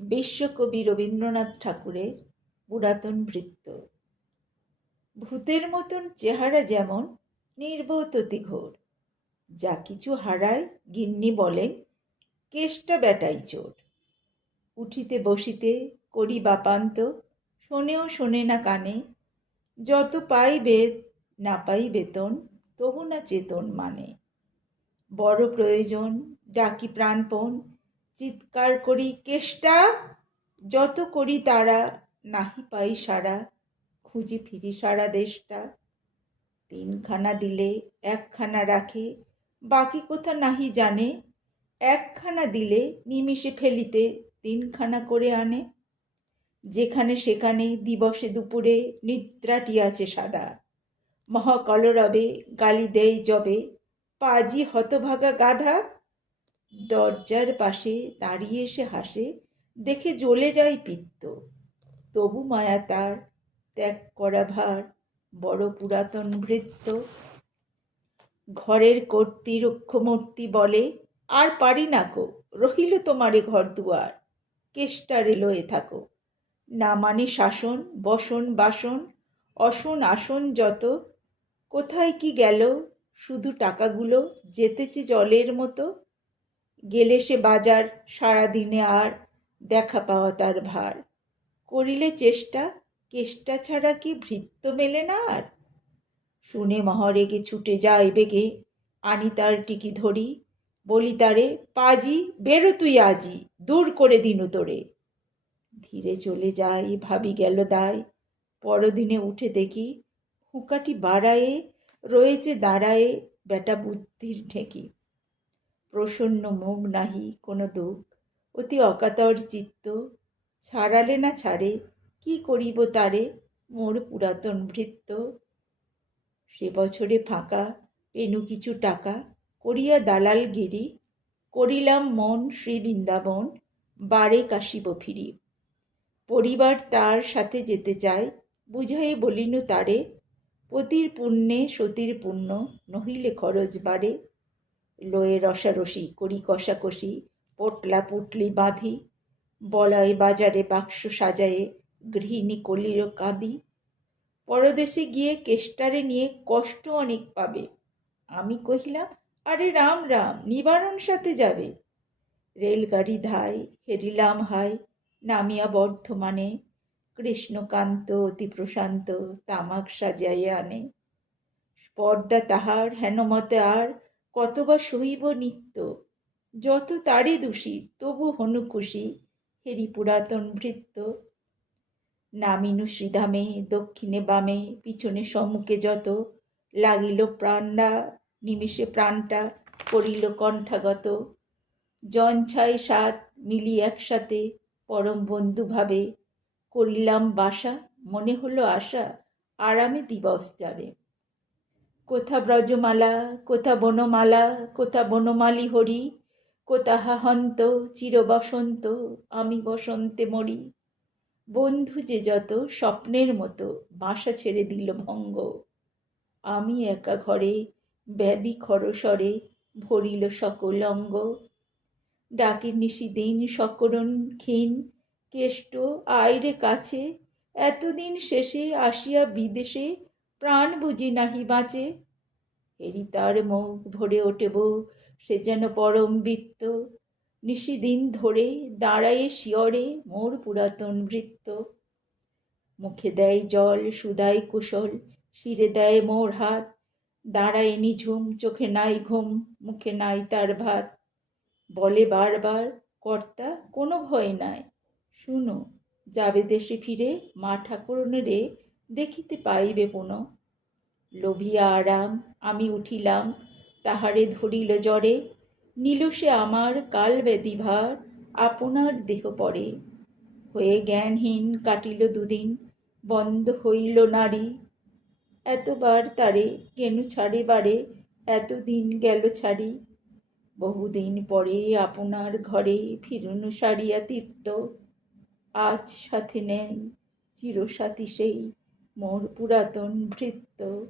বিশ্বকবি রবীন্দ্রনাথ ঠাকুরের পুরাতন ভৃত্য। ভূতের মতন চেহারা যেমন, নির্বোধ অতি ঘোর। যা কিছু হারায় গিন্নি বলেন, কেষ্টা বেটাই চোর। উঠিতে বসিতে করি বাপান্ত, শোনেও শোনে না কানে। যত পাই বেদ, না পাই বেতন, তবু না চেতন মানে। বড় প্রয়োজন, ডাকি প্রাণপণ, চিৎকার করি কেষ্টা। যত করি তারা, নাহি পাই সারা, খুঁজি ফিরি সারা দেশটা। তিনখানা দিলে একখানা রাখে, বাকি কোথা নাহি জানে। একখানা দিলে নিমিষে ফেলিতে তিনখানা করে আনে। যেখানে সেখানে দিবসে দুপুরে নিদ্রাটি আছে সাদা। মহাকলরবে গালি দেই যবে, পাজি হতভাগা গাধা। দরজার পাশে দাঁড়িয়ে সে হাসে, দেখে জ্বলে যায় পিত্ত। তবু মায়া তার, ত্যাগ করা ভার, বড় পুরাতন ভৃত্য। ঘরের কর্ত্রী রক্ষমূর্তি বলে, আর পারি নাকো, রহিল তোমারে ঘর দুয়ার। কেষ্টারে লয়ে থাকো। না মানে শাসন, বসন বাসন, অসন আসন যত। কোথায় কি গেল, শুধু টাকাগুলো যেতেছে জলের মতো। গেলে সে বাজার সারাদিনে আর, দেখা পাওয়া তার ভার। করিলে চেষ্টা, কেষ্টা ছাড়া কি ভৃত্য মেলে না আর। শুনে মহারেগে ছুটে যায় বেগে, আনি তার টিকি ধরি। বলি তারে, পাজি বেরো তুই আজি, দূর করে দিনু তোরে। ধীরে চলে যাই, ভাবি গেল দায়। পরদিনে উঠে দেখি, হুঁকাটি বাড়ায়ে রয়েছে দাঁড়ায়ে বেটা বুদ্ধির ঠেকি। প্রসন্ন মুখ নাহি কোনো দুঃখ, অতি অকাতর চিত্ত। ছাড়ালে না ছাড়ে, কি করিব তারে, মোর পুরাতন ভৃত্য। সে বছরে ফাঁকা পেনু কিছু টাকা, করিয়া দালালগিরি। করিলাম মন শ্রী বৃন্দাবন, বারে কাশিব ফিরি। পরিবার তার সাথে যেতে চায়, বুঝাইয়ে বলিনু তারে। পতির পুণ্যে সতীর পুণ্য, নহিলে খরচ বাড়ে। লয়ে রসারসি করি কষাকষি, পোটলা পুটলি বাঁধি। বলয় বাজারে বাক্স সাজায়ে, গৃহিণী কলির কাঁদি। পরদেশে গিয়ে কেষ্টারে নিয়ে কষ্ট অনেক পাবে। আমি কহিলাম, আরে রাম রাম, নিবারণ সাথে যাবে। রেলগাড়ি ধাই, হেরিলাম হাই, নামিয়া বর্ধমানে। কৃষ্ণকান্ত অতি প্রশান্ত, তামাক সাজাইয়া আনে। স্পর্ধা তাহার হেনমতে আর, কতবা সহিব নিত্য। যত তারই দোষী, তবু হনু খুশি, হেরি পুরাতন ভৃত্য। নামিনু শ্রীধামে, দক্ষিণে বামে, পিছনে সম্মুখে যত। লাগিল প্রাণটা, নিমিষে প্রাণটা করিল কণ্ঠাগত। জন ছাই সাত মিলি একসাথে, পরম বন্ধু ভাবে। করিলাম বাসা, মনে হলো আশা, আরামে দিবস যাবে। কোথা ব্রজমালা, কোথা বনমালা, কোথা বনমালী হরি। কোথা হাহন্ত চির বসন্ত, আমি বসন্তে মরি। বন্ধু যে যত স্বপ্নের মতো, বাসা ছেড়ে দিল ভঙ্গ। আমি একা ঘরে, ব্যাধি খরস্বরে, ভরিল সকল অঙ্গ। ডাকে নিশিদিন সকরুণ ক্ষীণ, কেষ্ট আয়রে কাছে। এতদিন শেষে আসিয়া বিদেশে, প্রাণ বুঝি নাহি বাঁচে। হেরি তার মুখ ভরে ওঠে বউ, সে যেন পরম বৃত্ত। নিশিদিন ধরে দাঁড়ায়ে শিয়রে, মোর পুরাতন ভৃত্য। মুখে দেয় জল সুধায় কুশল, শিরে দেয় মোর হাত। দাঁড়ায় নিঝুম, চোখে নাই ঘুম, মুখে নাই তার ভাত। বলে বারবার, কর্তা কোনো ভয় নাই, শুনো, যাবে দেশে ফিরে, মা ঠাকুরনেরে দেখিতে পাইবে পুনঃ। লোভিয়া আরাম, আমি উঠিলাম, তাহারে ধরিল জ্বরে। নিল সে আমার কাল ব্যাধি ভার, আপনার দেহ পরে। হয়ে জ্ঞানহীন কাটিল দুদিন, বন্ধ হইল নাড়ি। এতবার তারে কেনু ছাড়ে বারে, এতদিন গেল ছাড়ি। বহুদিন পরে আপনার ঘরে, ফিরুনু সারিয়া তীর্থ। আজ সাথে নেই চিরসাথী সেই, মোর পুরাতন ভৃত্য।